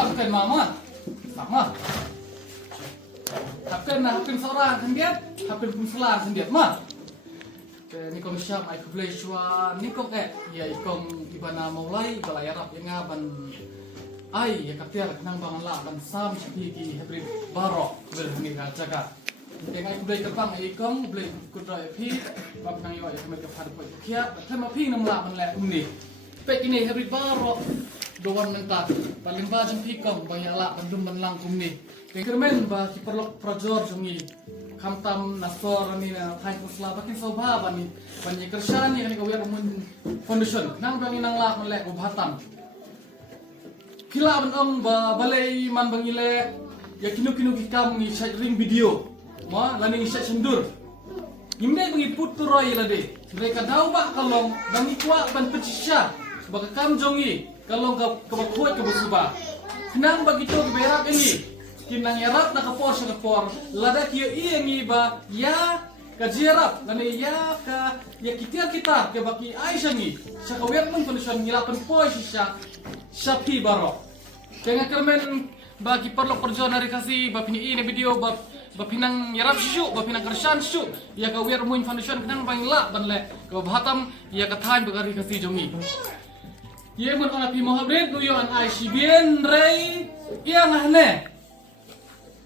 samkan mama. Sama. Hapkan seorang sendiat, hapkan pun selang sendiat mah. Ni kong siap ai kublai shua ni kong ya ikong ibana maulai bala yarap yang ngaban ai ya kaptiar nang bangan la ban sam sapi ki hybrid barok ber ni ka jaga. Yang ai kublai kepang ai ikong kublai kudra pi bab nang yo ya kemet ka po kia thema pi nam la man le ni. Pek ini hybrid barok doan mentak paling bajeng pi kong banyak la bandum ban lang kum ni. Kermen ba kiperlok projor jungi kamtam nasor ni na thai kusla bakin sobha bani bani kershan ni kan ko wer mun foundation nang bangi nang la man le ko bhatam kila ban om ba balai man bangi le ya kinu kikam ni chat ring video ma laning chat sendur imne bangi puturoi lade mereka dau ba kalong bangi kwa ban pecisha ba kam jongi kalong ka khoi ka busuba nang bagito berak ini kinang yarap na kapor sa kapor lada kiyo iyangi ba ya kajirap ngani ya ka ya kitir kita ke baki ay syangi sa kawyak mong kondisyon ngilapan po siya pi baro kaya kermen bagi perlu perjuangan hari kasih ba pini ini video ba pinang yarap sisu ba pinang kersan sisu ya kawyak mong kondisyon kinang pangila banle ka bahatam ya kathan bagari kasih jongi ye mon ana pi mohabret nuyo an ay sibien rei iya ngahne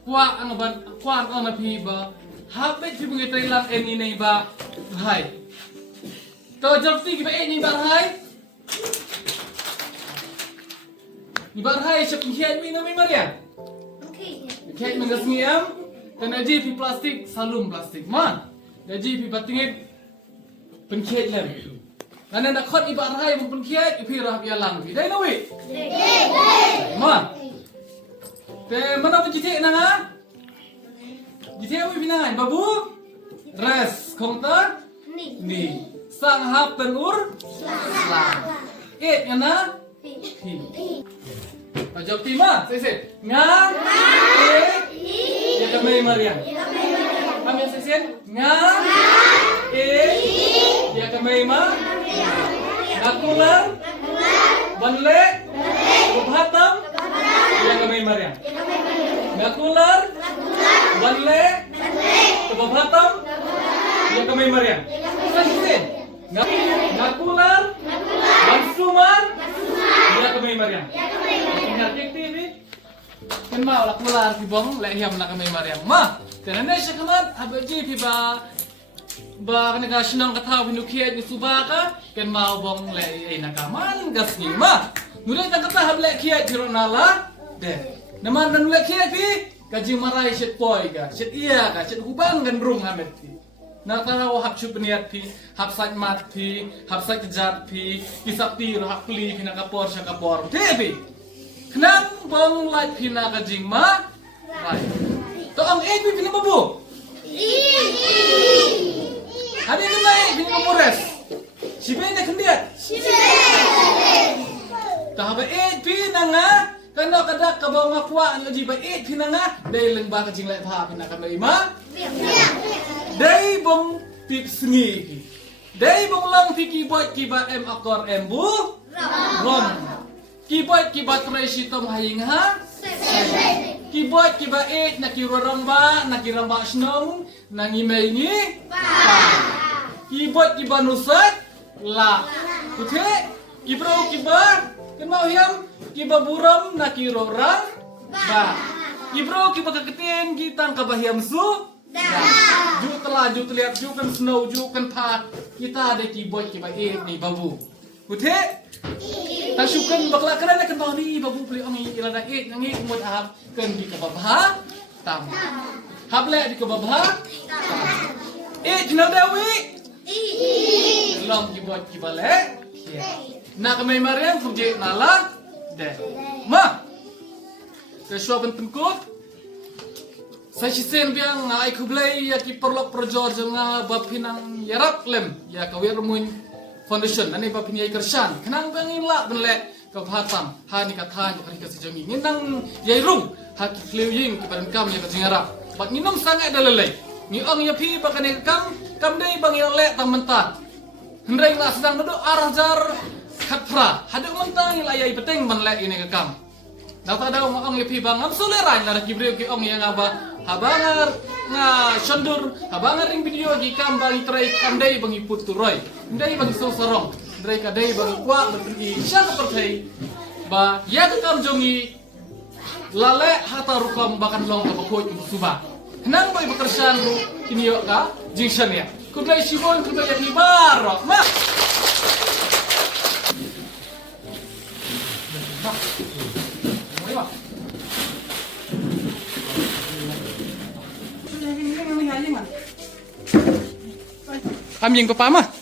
kwa ano ba kwa ano pi ba habet pi mengetai lang ini nei ba hai to jopti ki ba ini ba hai ni ba hai siap hiat mi no mi maria okay mengas ngiam dan aji pi plastik salum plastik man aji pi batingit penkiat lem ana nak khot iba hai mun penkiat pi rah ya lang pi dai no wi man te mana ba jite na nga jite wi binangan babu res kongta ni sang hap penur slang yana pi pajok tima sese nga ya kamay marian kami sese nga ya kamay ma akulan banle bhatam ya kamay marian ngakular banle bhatam ya kamay marian sese ngakular bansuman ya kamay marian ingat TV kan mau lah keluar di bong lek hiam nak kamay marian ma karena siya kamat habaji pi ba kena senang kata windu kiat ni subaka kan mau bong lek nakaman gas ni ma nulai tak kata hab lek kiat jiro nala de naman dan lek kiat pi kaji marai set poi ga set iya ga set hubang kan rung hamet pi na taraw hab chup niat pi hab sat mat pi hab sat jat pi kisap ti ro hab pli pi nakapor sa kapor de pi kenang bong lek pi na kajing ma rai to ang pi pi na babu Hari ini naik bini memores. Siapa yang kendiat? Tahap pinanga. Karena kada kabaw nga kuwa ang ajiba pinanga. Dahil lang ba kajing lek pa pinaka maima? Dahil bong tips ngi. Dahil bong lang keyboard kiba aktor bu. Rom. Keyboard kiba tracy tom haying ha. Keyboard kiba nakiroramba nakiramba snong nangimay ni keyboard kiba nusat la oke ibro kiba kenal hiam kiba buram nakirorang ba ibro kiba kaketien gitang kabahiam su ju telah ju terlihat ju kan snow ju kan pa kita ada keyboard kiba ni babu oke tak syukur bakla keren nak kentau ni babu beli ongi ilada ngangi umut ahab kan di kababha tam hable di kababha jenau dawi long kibot kibale nak kamay mariam kurje nala de ma kesua bentukut saya sisen biang ngai kublai ya ki perlok projor nga bapinang yarap lem ya kawir mun foundation ani bapin yai kersan kenang bangin la benle ka bhatam ha ni ka than ka ka sejongi nginang yai rung ha ki klewing ki baran kam ya ka jingara bat nginom sangai dalalai ni ong ya pi bakane kam dei bang ya le tam mentah hendrai la sedang duduk arah jar khatra haduk mentah ni la yai peteng ban le ini ka kam Nakadaw mo ang ipibang ang suliran na nakibriyo ki ong yang aba habangar nga syandur habangar ring video gikam bagi try kanday bagi puturoy inday bagi susarong inday kaday bagi kwa bagi siya kapertay ba ya kakam jongi lale hata rukam bakan long kapakoy suba nang bay bekersan ru kiniyo ka jingshan ya kudai sibon kudai yang ibar ma Kambing papa mah.